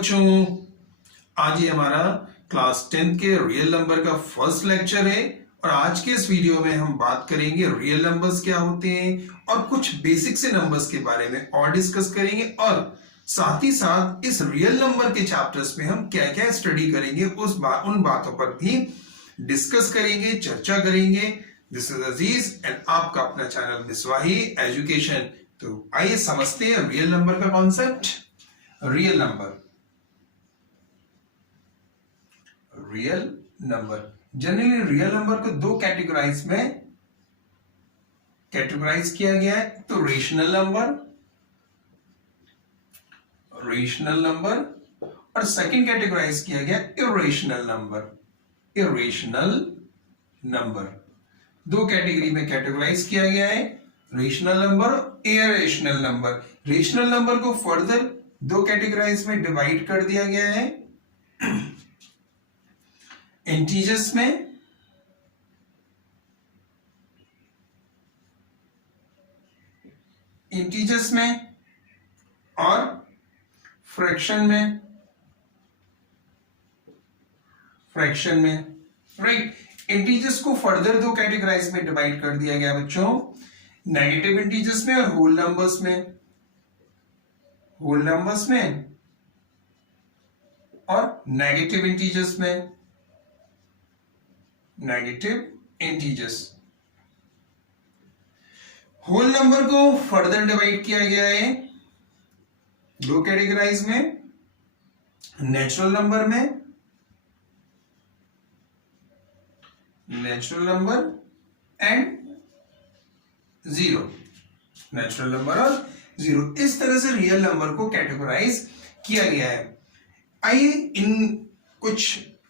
बच्चों, आज ये हमारा क्लास 10 के रियल नंबर का फर्स्ट लेक्चर है और आज के इस वीडियो में हम बात करेंगे रियल नंबर्स क्या होते हैं और कुछ बेसिक से नंबर्स के बारे में और डिस्कस करेंगे और साथ ही साथ इस रियल नंबर के चैप्टर्स में हम क्या क्या स्टडी करेंगे उन बातों पर भी डिस्कस करेंगे, चर्चा करेंगे। दिस इज अजीज एंड आपका अपना चैनल मिसवाही एजुकेशन। तो आइए समझते हैं रियल नंबर का concept. Real number generally real number को दो कैटेगराइज में कैटेगराइज किया गया है। तो रेशनल नंबर और सेकंड कैटेगराइज किया गया इरेशनल नंबर। दो कैटेगरी में कैटेगराइज किया गया है, रेशनल नंबर और इरेशनल नंबर। रेशनल नंबर को फर्दर दो कैटेगराइज में डिवाइड कर दिया गया है, इंटीजर्स में और फ्रैक्शन में राइट। इंटीजर्स को फर्दर दो कैटेगराइज में डिवाइड कर दिया गया बच्चों, नेगेटिव इंटीजर्स में और होल नंबर्स में और नेगेटिव इंटीजर्स में। होल नंबर को फर्दर डिवाइड किया गया है दो कैटेगराइज में, natural number and zero. Natural number और जीरो, इस तरह से रियल नंबर को कैटेगराइज किया गया है। आइए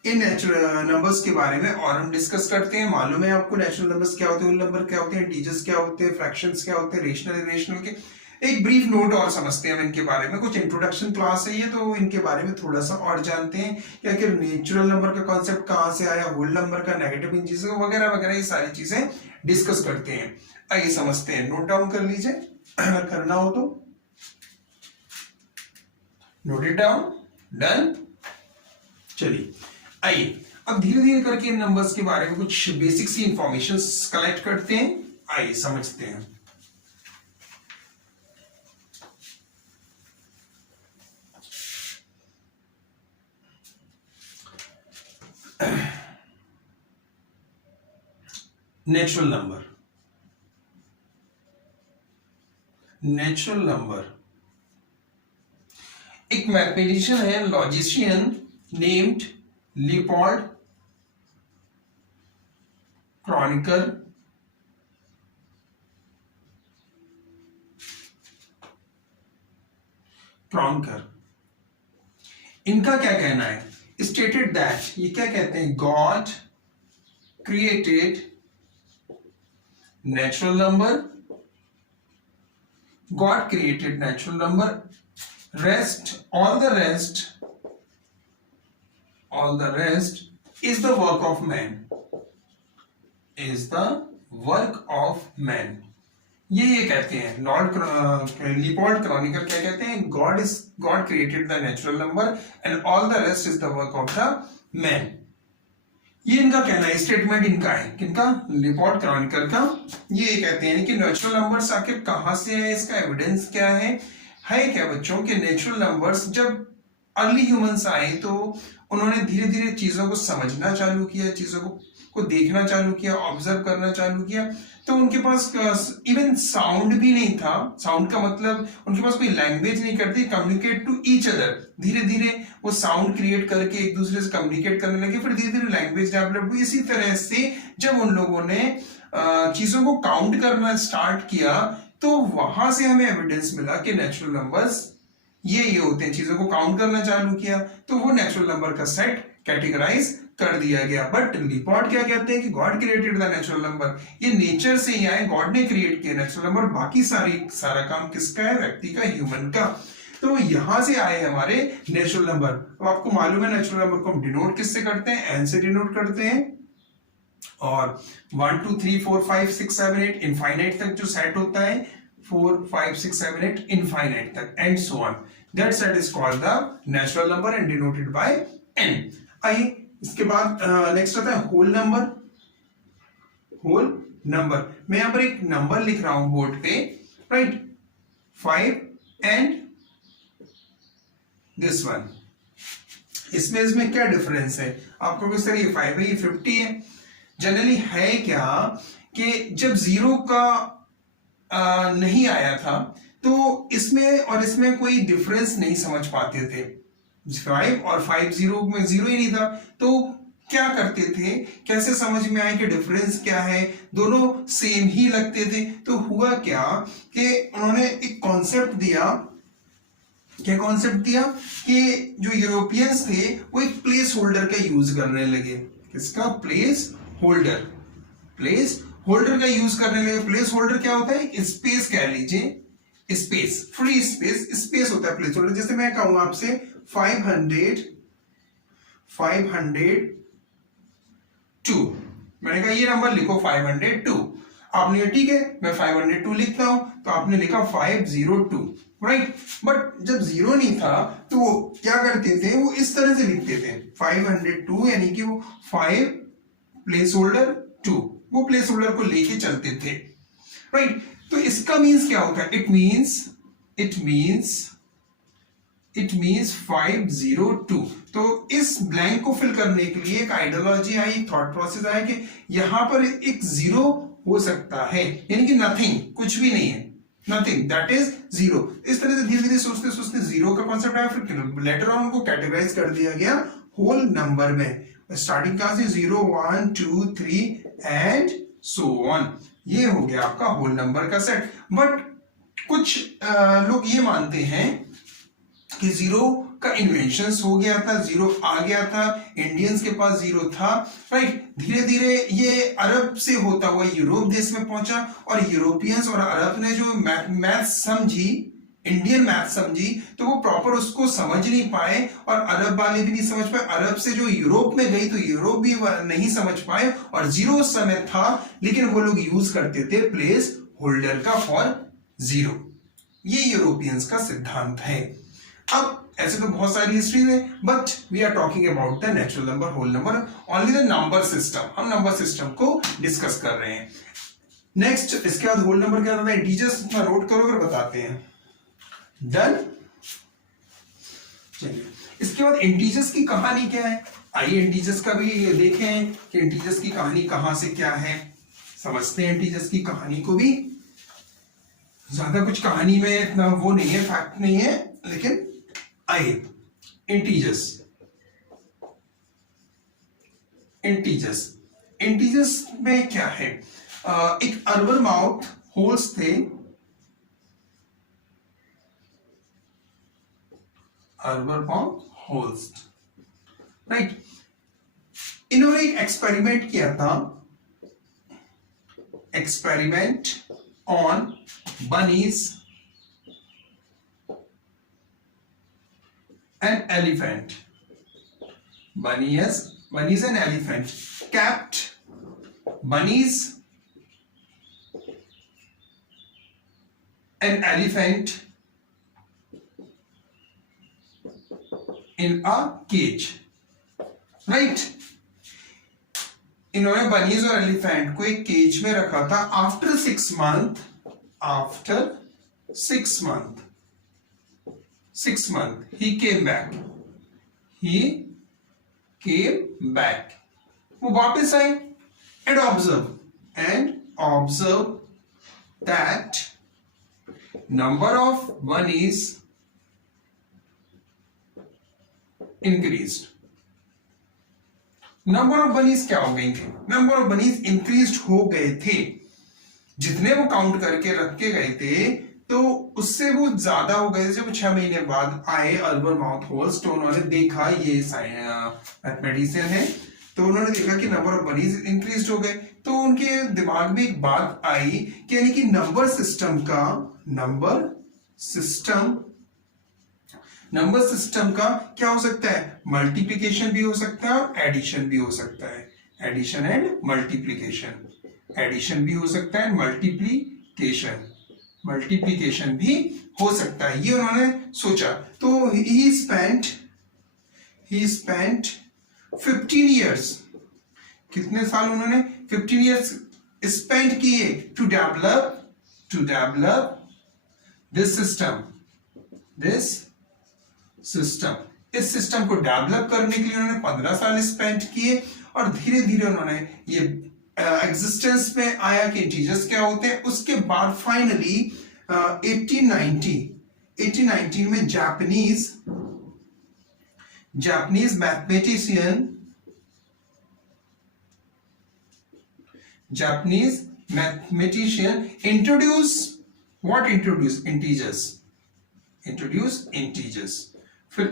इन नेचुरल नंबर्स के बारे में और हम डिस्कस करते हैं। मालूम है आपको नेचुरल नंबर्स क्या होते हैं, होल नंबर क्या होते हैं, इंटीजर्स क्या होते हैं, फ्रैक्शंस क्या होते हैं, रेशनल इरेशनल के एक ब्रीफ नोट और समझते हैं हम इनके बारे में। कुछ इंट्रोडक्शन क्लास है ये, तो इनके बारे में थोड़ा सा और जानते हैं या कि नेचुरल नंबर का कॉन्सेप्ट कहां से आया, होल नंबर का, नेगेटिव इंटीजर्स वगैरह वगैरह, ये सारी चीजें डिस्कस करते हैं। आइए समझते हैं, नोट डाउन कर लीजिए अगर करना हो तो। Note it down, done. चलिए आइए अब धीरे धीरे करके इन नंबर्स के बारे में कुछ बेसिक सी इंफॉर्मेशन कलेक्ट करते हैं। आइए समझते हैं। नेचुरल नंबर एक मैथमेटिशियन है, लॉजिशियन नेम्ड लियोपोल्ड क्रॉनिकर। इनका क्या कहना है, स्टेटेड दैट, ये क्या कहते हैं, God created natural number, God created natural number, all the rest is the work of man, ये कहते हैं लॉर्ड लियोपोल्ड क्रॉनिकर। क्या कहते हैं, God created the natural number and all the rest is the work of the man. ये इनका कहना है, स्टेटमेंट इनका है, किनका, लियोपोल्ड क्रॉनिकर का। ये कहते हैं कि नेचुरल नंबर्स आखिर कहां से है, इसका एविडेंस क्या है क्या बच्चों के नेचुरल नंबर्स जब अर्ली ह्यूमंस आए तो उन्होंने धीरे धीरे चीजों को समझना चालू किया, चीजों को देखना चालू किया, ऑब्जर्व करना चालू किया। तो उनके पास इवन साउंड भी नहीं था। साउंड का मतलब उनके पास कोई लैंग्वेज नहीं करती, कम्युनिकेट टू ईच अदर। धीरे धीरे वो साउंड क्रिएट करके एक दूसरे से कम्युनिकेट करने लगे, फिर धीरे धीरे लैंग्वेज डेवलप हुई। इसी तरह से जब उन लोगों ने चीजों को काउंट करना स्टार्ट किया तो वहां से हमें एविडेंस मिला कि नेचुरल नंबर्स ये होते हैं। चीजों को काउंट करना चालू किया तो वो नेचुरल नंबर का सेट कैटेगराइज कर दिया गया। बट लियोपोल्ड क्या कहते हैं कि God created the natural number, ये नेचर से ही आए, गॉड ने क्रिएट किया नेचुरल नंबर। बाकी सारा काम किसका है, व्यक्ति का, ह्यूमन का। तो यहां से आए हमारे नेचुरल नंबर। अब आपको मालूम है नेचुरल नंबर को हम डिनोट किससे करते हैं, एन से डिनोट करते हैं। और 1 2 3 4 5 6 7 8 इनफाइनाइट तक जो सेट होता है 4 5 6 7 8 इनफाइनाइट तक and so on. That set is called the natural number and denoted by n। आइए इसके बाद नेक्स्ट आता है होल नंबर। होल नंबर, मैं यहां पर एक नंबर लिख रहा हूं बोर्ड पे, राइट, 5 एंड दिस वन। इसमें क्या डिफरेंस है? आपको किस तरह ये 5 है, ये 50 है। जनरली है क्या कि जब जीरो का नहीं आया था तो इसमें और इसमें कोई डिफरेंस नहीं समझ पाते थे। 5 और 5 जीरो में जीरो ही नहीं था, तो क्या करते थे, कैसे समझ में आए कि डिफरेंस क्या है, दोनों सेम ही लगते थे। तो हुआ क्या कि उन्होंने एक कॉन्सेप्ट दिया। क्या कॉन्सेप्ट दिया कि जो यूरोपियंस थे वो एक प्लेस होल्डर का यूज करने लगे। किसका? Place holder. प्लेस होल्डर का यूज करने लगे। प्लेस होल्डर क्या होता है? स्पेस कह लीजिए, स्पेस, फ्री स्पेस, स्पेस होता है प्लेस होल्डर। जैसे मैं कहूं आपसे 502, मैंने कहा ये नंबर लिखो 502, आपने ठीक है मैं 502 लिखता हूं, तो आपने लिखा 502, राइट। बट जब जीरो नहीं था तो वो क्या करते थे, वो इस तरह से लिखते थे 502, यानी कि वो 5 प्लेस होल्डर 2, वो प्लेस होल्डर को लेके चलते थे, राइट। तो इसका मीन्स क्या होता है? It means 502। तो इस ब्लैंक को फिल करने के लिए एक आइडियोलॉजी आई, थॉट प्रोसेस आया कि यहां पर एक जीरो हो सकता है, यानी कि नथिंग, कुछ भी नहीं है, नथिंग, दैट इज जीरो। इस तरह से धीरे धीरे सोचते सोचते जीरो का कॉन्सेप्ट आया, फिर लेटर ऑन उनको कैटेगराइज कर दिया गया होल नंबर में। स्टार्टिंग कहां से? 0 1 2 3 एंड सो ऑन। ये हो गया आपका होल नंबर का सेट। बट कुछ लोग ये मानते हैं कि जीरो का इन्वेंशन हो गया था, जीरो आ गया था, इंडियंस के पास जीरो था, राइट। धीरे धीरे ये अरब से होता हुआ यूरोप देश में पहुंचा, और यूरोपियंस और अरब ने जो मैथ समझी, इंडियन मैथ समझी, तो वो प्रॉपर उसको समझ नहीं पाए, और अरब वाले भी नहीं समझ पाए। अरब से जो यूरोप में गई तो यूरोप भी नहीं समझ पाए, और जीरो उस समय था, लेकिन वो लोग यूज करते थे प्लेस होल्डर का फॉर जीरो। ये यूरोपियंस का सिद्धांत है। अब ऐसे तो बहुत सारी हिस्ट्रीज है, but we are talking about the natural number, whole number, only the number system. हम नंबर सिस्टम को डिस्कस कर रहे हैं। नेक्स्ट, इसके बाद होल नंबर क्या होता है? इंटीजर्स नोट करो और बताते हैं। डन। चलिए, इसके बाद इंटीजर्स की कहानी क्या है? आइए इंटीजर्स का भी देखें कि इंटीजर्स की कहानी कहां से क्या है, समझते हैं इंटीजर्स की कहानी को भी। ज्यादा कुछ कहानी में इतना वो नहीं है, फैक्ट नहीं है, लेकिन आइए इंटीजर्स में क्या है? एक अर्बर माउथ होल्स थे, अर्बर माउथ होल्स, राइट। इन्होंने एक एक्सपेरिमेंट किया था, experiment on bunnies an elephant. Bunnies and elephant. Kept bunnies and elephant in a cage. Right? इन्होंने बनीज और एलिफेंट को एक केज में रखा था। After 6 month, 6 month, he came back. वो वापस आए and observe that number of bunnies increased. Number of bunnies क्या हो गई थी? नंबर ऑफ बनीज इंक्रीज हो गए थे। जितने वो काउंट करके रख के गए थे तो उससे वो ज्यादा हो गए। जब 6 महीने बाद आए अर्बर माउथ होल्स, तो उन्होंने देखा, ये मैथमेटिशियन है, तो उन्होंने देखा कि नंबर ऑफ बनीज इंक्रीज हो गए। तो उनके दिमाग में एक बात आई कि यानी कि नंबर सिस्टम का क्या हो सकता है? मल्टीप्लिकेशन भी हो सकता है और एडिशन भी हो सकता है। एडिशन एंड मल्टीप्लिकेशन, एडिशन भी हो सकता है, मल्टीप्लिकेशन, मल्टीप्लीकेशन भी हो सकता है, ये उन्होंने सोचा। तो ही स्पेंट 15 ईयर्स, कितने साल उन्होंने 15 ईयर्स स्पेंड किए टू डेवलप दिस सिस्टम, इस सिस्टम को डेवलप करने के लिए उन्होंने 15 साल स्पेंड किए, और धीरे धीरे उन्होंने ये एग्जिस्टेंस में आया कि इंटीजर्स क्या होते हैं। उसके बाद फाइनली 1890 में जापानीज मैथमेटिशियन इंट्रोड्यूस इंटीजर्स। फिर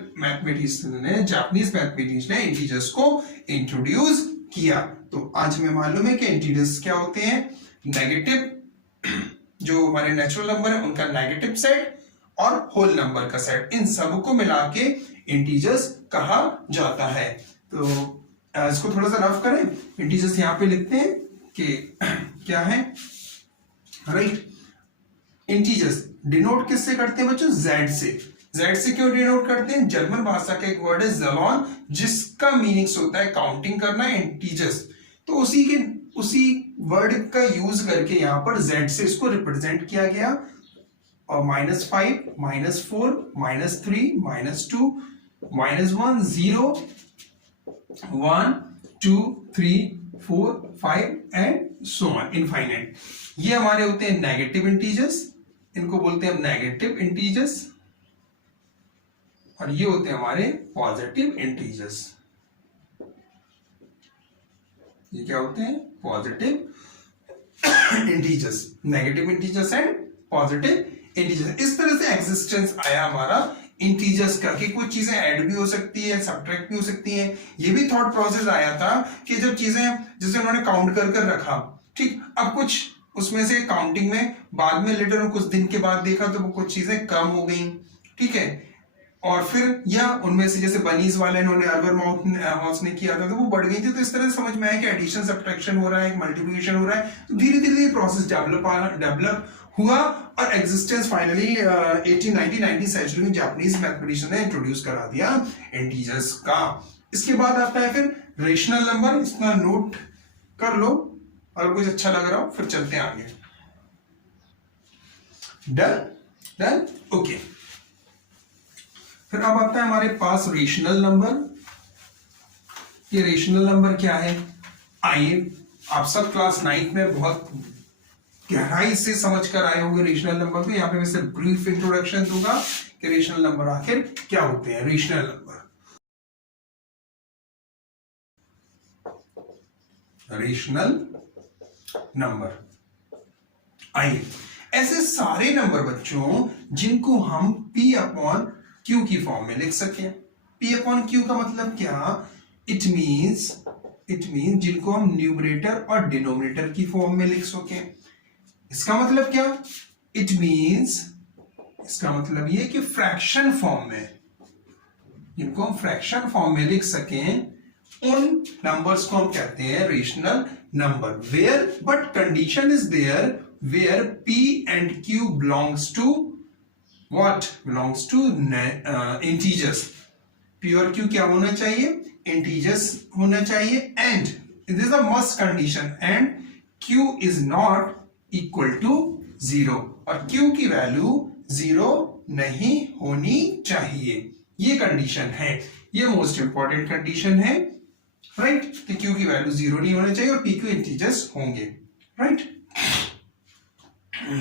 जापानीज मैथमेटिशियन ने इंटीजर्स को इंट्रोड्यूस किया। तो आज हमें मालूम है कि इंटीजर्स क्या होते हैं, नेगेटिव, जो हमारे नेचुरल नंबर है उनका नेगेटिव सेट और होल नंबर का सेट, इन सबको मिला के इंटीजर्स कहा जाता है। तो इसको थोड़ा सा रफ करें, इंटीजर्स यहां पे लिखते हैं कि क्या है, राइट। इंटीजर्स डिनोट किससे करते हैं बच्चों, जेड से। जेड से क्यों डिनोट करते हैं, जर्मन भाषा का एक वर्ड है ज़ेलॉन, जिसका मीनिंग्स होता है काउंटिंग करना, इंटीजर्स। तो उसी वर्ड का यूज करके यहां पर जेड से इसको रिप्रेजेंट किया गया, और -5, -4, -3, -2, -1, 0, 1, 2, 3, 4, 5 एंड सो ऑन इनफाइनाइट। ये हमारे होते हैं नेगेटिव इंटीजर्स, इनको बोलते हैं नेगेटिव इंटीजर्स, और ये होते हैं हमारे पॉजिटिव इंटीजर्स। ये क्या होते हैं, positive integers, negative integers and positive integers. इस तरह से एग्जिस्टेंस आया हमारा इंटीजर्स का, कि कुछ चीजें ऐड भी हो सकती है, सब्ट्रैक्ट भी हो सकती हैं। ये भी थॉट प्रोसेस आया था कि जब चीजें जैसे उन्होंने काउंट कर रखा, ठीक, अब कुछ उसमें से काउंटिंग में बाद में लेटर कुछ दिन के बाद देखा तो वो कुछ चीजें कम हो गई, ठीक है, और फिर या उनमें से जैसे बनीज वाले इन्होंने अल्बरमाउथ ने किया था तो वो बढ़ गई थी। तो इस तरह से समझ में आया कि एडिशन सब्ट्रैक्शन हो रहा है, मल्टीप्लिकेशन हो रहा है। तो धीरे धीरे प्रोसेस डेवलप हुआ, और एग्जिस्टेंस फाइनली 1890 सेंचुरी में जापानीज मैथमेटिशियन ने इंट्रोड्यूस करा दिया इंटीजर्स का। इसके बाद आता है फिर रेशनल नंबर, इसका नोट कर लो अगर कुछ अच्छा लग रहा हो, फिर चलते हैं आगे। Done, okay. फिर अब आता है हमारे पास रेशनल नंबर। ये रेशनल नंबर क्या है, आइए आप सब क्लास 9th में बहुत गहराई से समझ कर आए होंगे रेशनल नंबर को। यहाँ पे मैं सिर्फ ब्रीफ इंट्रोडक्शन दूंगा कि रेशनल नंबर आखिर क्या होते हैं। रेशनल नंबर, आइए, ऐसे सारे नंबर बच्चों जिनको हम P अपॉन Q की फॉर्म में लिख सकें। P अपॉन Q का मतलब क्या, इट मीन्स जिनको हम न्यूमरेटर और डिनोमिनेटर की फॉर्म में लिख सकें। इसका मतलब क्या, इसका मतलब ये कि फ्रैक्शन फॉर्म में, जिनको हम फ्रैक्शन फॉर्म में लिख सकें, उन नंबर्स को हम कहते हैं rational number. Where, but condition is there where P and Q belongs to what? Belongs to integers. P और Q क्या होना चाहिए, integers होना चाहिए, and this is a must condition, and Q is not equal to 0, और Q की value 0 नहीं होनी चाहिए। ये कंडीशन है, ये मोस्ट इंपॉर्टेंट कंडीशन है, राइट। तो Q की वैल्यू 0 नहीं होना चाहिए और P के इंटीजर्स होंगे, राइट।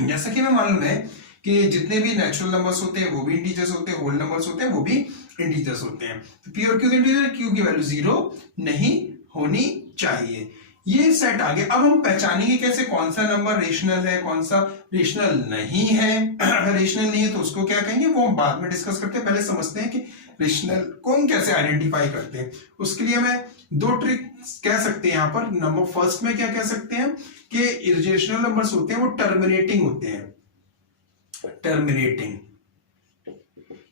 जैसा कि मैं मालूम है कि जितने भी नेचुरल नंबर्स होते हैं वो भी इंटीजर्स होते हैं, होल नंबर्स होते हैं वो भी इंटीजर्स होते हैं। तो P और Q इंटीजर, Q की वैल्यू 0 नहीं होनी चाहिए। ये सेट आ गया। अब हम पहचानेंगे कैसे कौन सा नंबर रेशनल है, कौन सा रेशनल नहीं है। अगर रेशनल नहीं है तो उसको क्या कहेंगे, वो हम बाद में डिस्कस करते हैं। पहले समझते हैं कि रेशनल को हम कैसे आइडेंटिफाई करते हैं। उसके लिए मैं दो ट्रिक कह सकते हैं यहाँ पर। नंबर फर्स्ट में क्या कह सकते हैं कि रेशनल नंबर्स होते हैं वो टर्मिनेटिंग होते हैं, टर्मिनेटिंग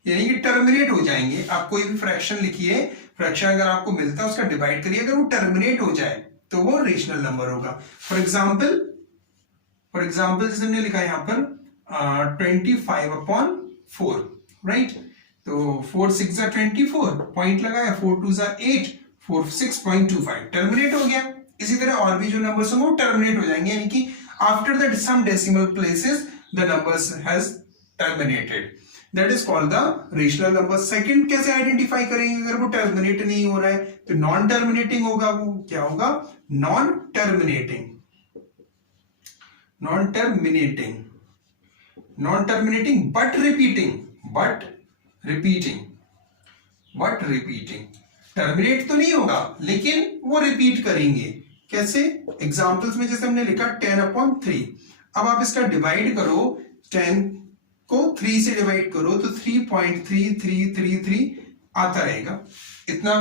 यानी कि टर्मिनेट हो जाएंगे। आप कोई भी फ्रैक्शन लिखिए, फ्रैक्शन अगर आपको मिलता है उसका डिवाइड करिए, अगर वो टर्मिनेट हो जाए तो वो रेशनल नंबर होगा। फॉर एग्जाम्पल जैसे हमने लिखा है यहाँ पर 25/4, राइट। तो 4 6 जा 24, पॉइंट लगाया, 4 2 जा 8, 4 6.25 टर्मिनेट हो गया। इसी तरह और भी जो नंबर्स होंगे वो टर्मिनेट हो जाएंगे, यानी कि after that some decimal places the numbers has terminated, that is called the rational number. Second कैसे आइडेंटिफाई करेंगे अगर वो टर्मिनेट नहीं हो रहा है, तो नॉन टर्मिनेटिंग होगा, वो क्या होगा, non terminating, non terminating, non terminating but repeating, but repeating, but repeating. Terminate तो नहीं होगा लेकिन वो रिपीट करेंगे। कैसे, एग्जांपल्स में जैसे हमने लिखा 10/3, अब आप इसका डिवाइड करो, 10 को 3 से डिवाइड करो तो 3.3333 आता रहेगा, इतना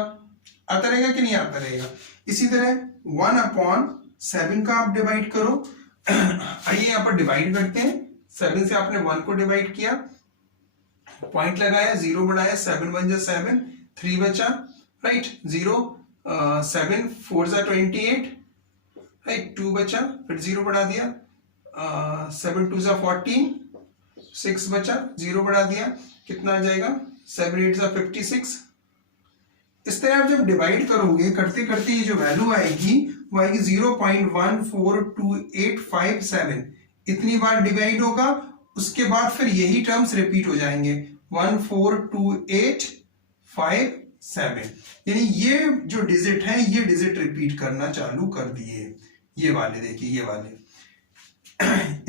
आता रहेगा कि नहीं आता रहेगा। इसी तरह 1/7 का आप डिवाइड करो, आइए यहां पर डिवाइड करते हैं। 7 से आपने 1 को डिवाइड किया, पॉइंट लगाया, 0 बढ़ाया, 7 1 जा 7, 3 बचा, राइट, 0 7 4 जा 28, राइट, 2 बचा, फिर 0 बढ़ा दिया, 7 2 जा 14, 6 बचा, 0 बढ़ा दिया, कितना आ जाएगा, 7 8 जा 56। इस तरह आप जब डिवाइड करोगे, करते करते ये जो वैल्यू आएगी वो आएगी 0.142857, इतनी बार डिवाइड होगा, उसके बाद फिर यही टर्म्स रिपीट हो जाएंगे, 14285, यानी ये जो डिजिट है ये डिजिट रिपीट करना चालू कर दिए, ये वाले देखिए, ये वाले।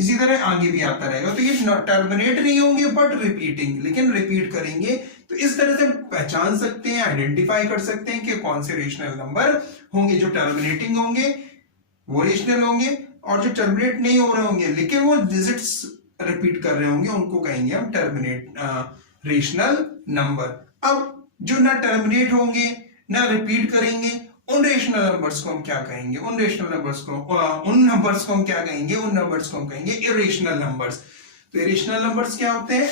इसी तरह आगे भी आता रहेगा, तो ये टर्मिनेट नहीं होंगे बट रिपीटिंग, लेकिन रिपीट करेंगे। तो इस तरह से पहचान सकते हैं, आइडेंटिफाई कर सकते हैं कि कौन से रेशनल नंबर होंगे। जो टर्मिनेटिंग होंगे वो रेशनल होंगे, और जो टर्मिनेट नहीं हो रहे होंगे लेकिन वो डिजिट्स रिपीट कर रहे होंगे उनको कहेंगे हम टर्मिनेट रेशनल नंबर। अब जो ना टर्मिनेट होंगे ना रिपीट करेंगे, उन रेशनल नंबर्स को हम क्या कहेंगे, उन रेशनल नंबर्स को उन नंबर्स को हम क्या कहेंगे, उन नंबर्स को हम कहेंगे इरेशनल नंबर्स। तो इरेशनल नंबर्स क्या होते हैं,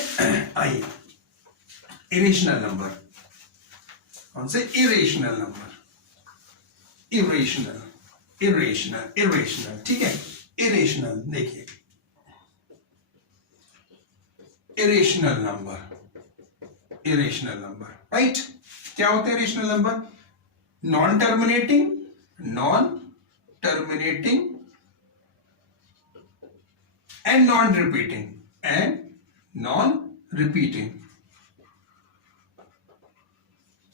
आइए, इरेशनल नंबर कौन से, irrational number, irrational, irrational, irrational, ठीक है, इरेशनल, देखिए irrational number, irrational number, right. क्या होते हैं irrational number, non terminating, non terminating and non repeating, and non repeating,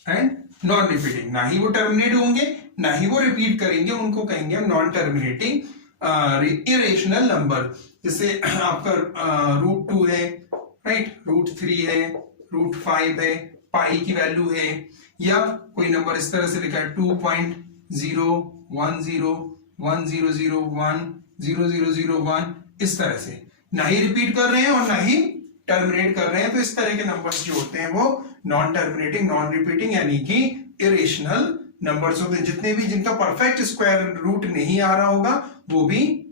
and non repeating, ना ही वो टर्मिनेट होंगे ना ही वो रिपीट करेंगे, उनको कहेंगे हम नॉन टर्मिनेटिंग इरेशनल नंबर। जैसे आपका √2 है, राइट, √3 है, √5 है, पाई की वैल्यू है, या कोई नंबर इस तरह से लिखा है 2.01010010001, इस तरह से ना ही रिपीट कर रहे हैं और ना ही टर्मिनेट कर रहे हैं। तो इस तरह के नंबर्स जो होते हैं वो नॉन टर्मिनेटिंग, नॉन रिपीटिंग यानी कि इरेशनल नंबर्स होते हैं। जितने भी जिनका परफेक्ट स्क्वायर रूट नहीं आ रहा होगा वो भी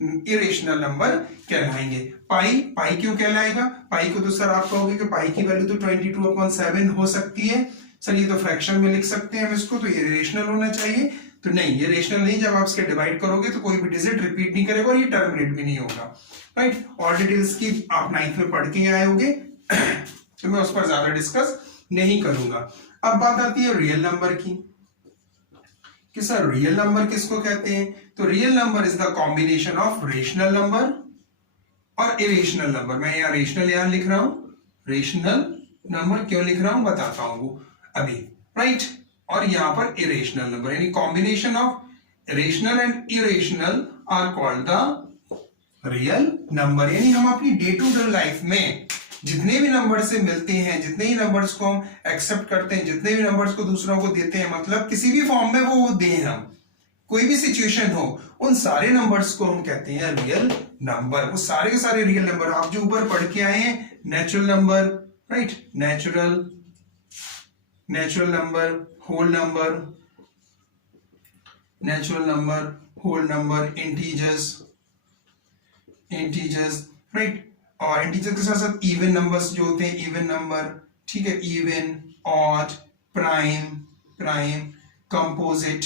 इरेशनल नंबर कहलाएंगे। पाई, पाई क्यों कहलाएगा, पाई को तो सर आप कहोगे कि पाई की वैल्यू तो 22/7 हो सकती है, सर ये तो फ्रैक्शन में लिख सकते हैं हम इसको, तो ये रेशनल होना चाहिए। तो नहीं, ये रेशनल नहीं, जब आप इसके डिवाइड करोगे तो कोई भी डिजिट रिपीट नहीं करेगा और ये टर्मिनेट भी नहीं होगा, राइट। और डिटेल्स की आप 9th में पढ़ के आए होगे तो मैं उस पर ज्यादा डिस्कस नहीं करूंगा। अब बात आती है रियल नंबर की, कि सर रियल नंबर किसको कहते हैं। तो real number is the combination of rational number और इरेशनल नंबर। मैं यहाँ रेशनल यहां लिख रहा हूं, रेशनल नंबर क्यों लिख रहा हूं बताता हूं वो अभी, राइट। और यहां पर इरेशनल नंबर, यानी combination of rational and irrational are called the real number. यानी हम अपनी डे टू डे लाइफ में जितने भी नंबर से मिलते हैं, जितने ही नंबर्स को हम एक्सेप्ट करते हैं, जितने भी नंबर्स को दूसरों को देते हैं, मतलब किसी भी फॉर्म में वो दें हम, कोई भी सिचुएशन हो, उन सारे नंबर्स को हम कहते हैं रियल नंबर। वो सारे के सारे रियल नंबर आप जो ऊपर पढ़ के आए हैं, natural number, right, natural, natural number, whole number, natural number, whole number, integers, integers, right. और इंटीजर के साथ साथ इवन नंबर्स जो होते हैं, इवन नंबर, ठीक है, even, odd, prime, prime, composite,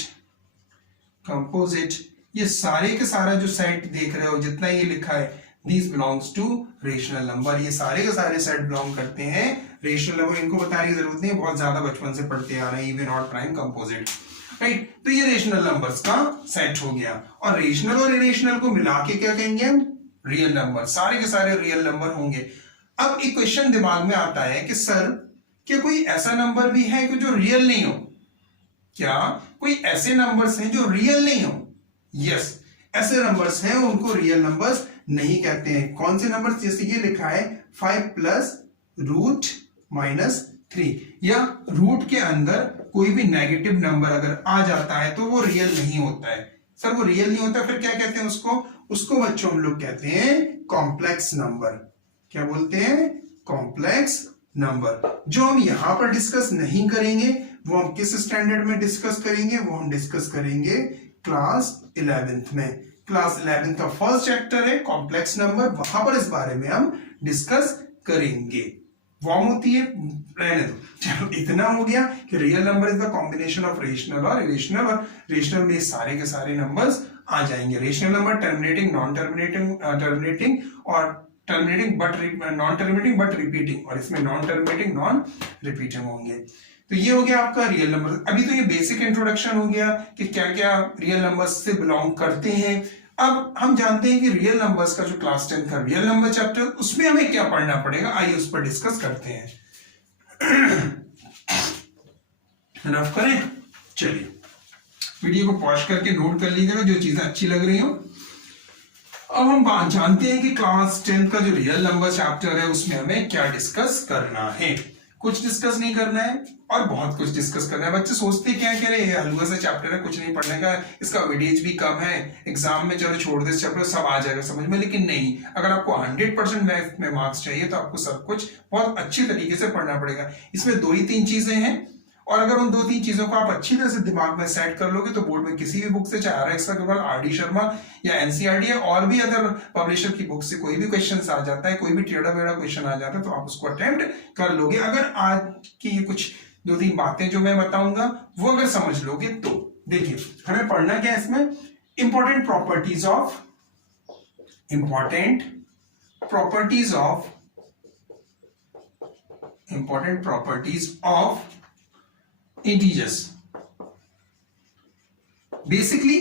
composite, ये सारे के सारा जो सेट देख रहे हो, जितना ये लिखा है this belongs to rational number. ये सारे के सारे सेट बिलोंग करते हैं रेशनल नंबर। इनको बताने की जरूरत नहीं, बहुत ज्यादा बचपन से पढ़ते आ रहे हैं, even odd prime composite, right. तो ये रेशनल नंबर्स का सेट हो गया, और रेशनल और इरेशनल को मिला के क्या कहेंगे हम, रियल नंबर। सारे के सारे रियल नंबर होंगे। अब एक क्वेश्चन दिमाग में आता है कि सर क्या कोई ऐसा नंबर भी है कि जो रियल नहीं हो? क्या कोई ऐसे नंबर्स हैं जो रियल नहीं हो? यस, ऐसे नंबर्स हैं, उनको रियल नंबर्स नहीं कहते हैं। कौन से नंबर्स? जैसे ये लिखा है 5 प्लस रूट माइनस 3, या रूट के अंदर कोई भी नेगेटिव नंबर अगर आ जाता है तो वो रियल नहीं होता है। सर वो रियल नहीं होता, फिर क्या कहते हैं उसको? उसको बच्चों हम लोग कहते हैं कॉम्प्लेक्स नंबर। क्या बोलते हैं? Complex number. जो हम यहां पर डिस्कस नहीं करेंगे वो हम किस स्टैंडर्ड में डिस्कस करेंगे? वो हम डिस्कस करेंगे क्लास 11th में। क्लास 11th का फर्स्ट चैप्टर है कॉम्प्लेक्स नंबर, वहां पर इस बारे में हम डिस्कस करेंगे। फॉर्म होती है, रहने दो। चलो इतना हो गया कि real number is the combination of rational और इरेशनल, और रेशनल में सारे के सारे नंबर्स आ जाएंगे। Rational number terminating, non terminating, terminating और terminating but non terminating but repeating, और इसमें नॉन टर्मिनेटिंग नॉन रिपीटिंग होंगे। तो ये हो गया आपका रियल नंबर। अभी तो ये बेसिक इंट्रोडक्शन हो गया कि क्या क्या रियल नंबर्स से बिलोंग करते हैं। अब हम जानते हैं कि रियल नंबर्स का जो क्लास 10 का रियल नंबर चैप्टर, उसमें हमें क्या पढ़ना पड़ेगा, आइए उस पर डिस्कस करते हैं। एनफ करें? चलिए वीडियो को पॉज करके नोट कर लीजिएगा जो चीजें अच्छी लग रही हो। अब हम जानते हैं कि क्लास 10 का जो रियल नंबर चैप्टर है उसमें हमें क्या डिस्कस करना है। कुछ डिस्कस नहीं करना है और बहुत कुछ डिस्कस करना है। बच्चे सोचते क्या कह रहे हैं, हलवा सा चैप्टर है, कुछ नहीं पढ़ने का, इसका वेटेज भी कम है, एग्जाम में चलो छोड़ दे चैप्टर, सब आ जाएगा समझ में। लेकिन नहीं, अगर आपको 100% मैथ में मार्क्स चाहिए तो आपको सब कुछ बहुत अच्छी तरीके से पढ़ना पड़ेगा। इसमें 2 ही 3 चीजें हैं, और अगर उन 2-3 चीजों को आप अच्छी तरह से दिमाग में सेट कर लोगे तो बोर्ड में किसी भी बुक से, चाहे RX अग्रवाल, RD शर्मा या NCERT या और भी अदर पब्लिशर की बुक से कोई भी क्वेश्चन आ जाता है, कोई भी टेढ़ा मेढ़ा क्वेश्चन आ जाता है, तो आप उसको अटेम्प्ट कर लोगे। अगर आज की ये कुछ 2-3 बातें जो मैं बताऊंगा वो अगर समझ लोगे तो। देखिए हमें पढ़ना क्या है इसमें, important properties of integers. Basically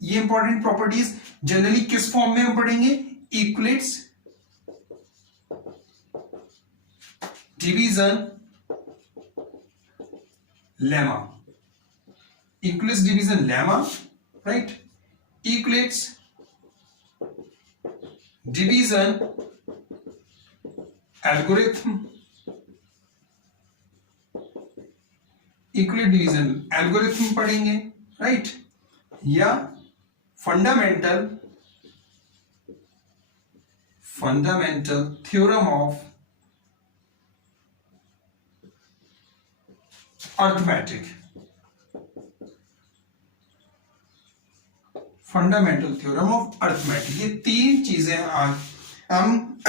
ये इंपॉर्टेंट प्रॉपर्टीज जनरली किस फॉर्म में हम पढ़ेंगे? Euclid's, division, lemma. Euclid's, division, lemma, right. Euclid's, division, algorithm, Euclid division algorithm पढ़ेंगे, राइट, या fundamental theorem of arithmetic. Fundamental theorem of arithmetic, ये 3 चीजें आज हम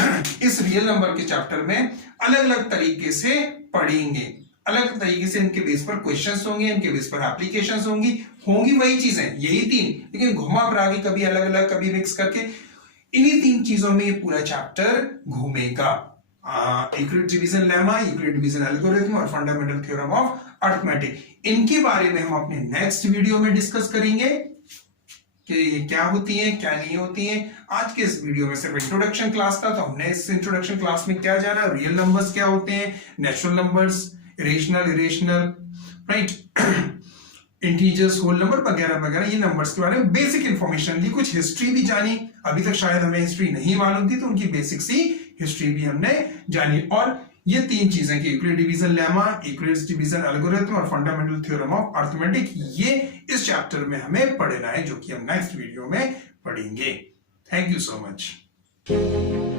इस रियल नंबर के चैप्टर में अलग अलग तरीके से पढ़ेंगे। अलग तरीके से इनके बेस पर क्वेश्चंस होंगे, इनके बेस पर एप्लीकेशंस होंगी वही चीजें, यही 3, लेकिन घुमा फिरा के कभी अलग अलग कभी मिक्स करके इन्हीं 3 चीजों में ये पूरा चैप्टर घूमेगा। Equality division lemma, equality division algorithm और फंडामेंटल थ्योरम ऑफ अर्थमेटिक। इनके बारे में हम अपने नेक्स्ट वीडियो में डिस्कस करेंगे कि ये क्या होती है, क्या नहीं होती है। आज के इस वीडियो में सिर्फ इंट्रोडक्शन क्लास था, तो हमने इस इंट्रोडक्शन क्लास में क्या जाना, रियल नंबर्स क्या होते हैं, natural numbers, rational, irrational, right, integers, whole number वगैरह वगैरह, ये नंबर्स के बारे में बेसिक इंफॉर्मेशन ली। कुछ हिस्ट्री भी जानी, अभी तक शायद हमें हिस्ट्री नहीं मालूम थी, तो उनकी बेसिक सी हिस्ट्री भी हमने जानी। और ये 3 चीजें कि equality division lemma, equality division algorithm और फंडामेंटल थ्योरम ऑफ अर्थमेटिक, ये इस चैप्टर में हमें पढ़ना है, जो कि हम नेक्स्ट वीडियो में पढ़ेंगे। Thank you so much.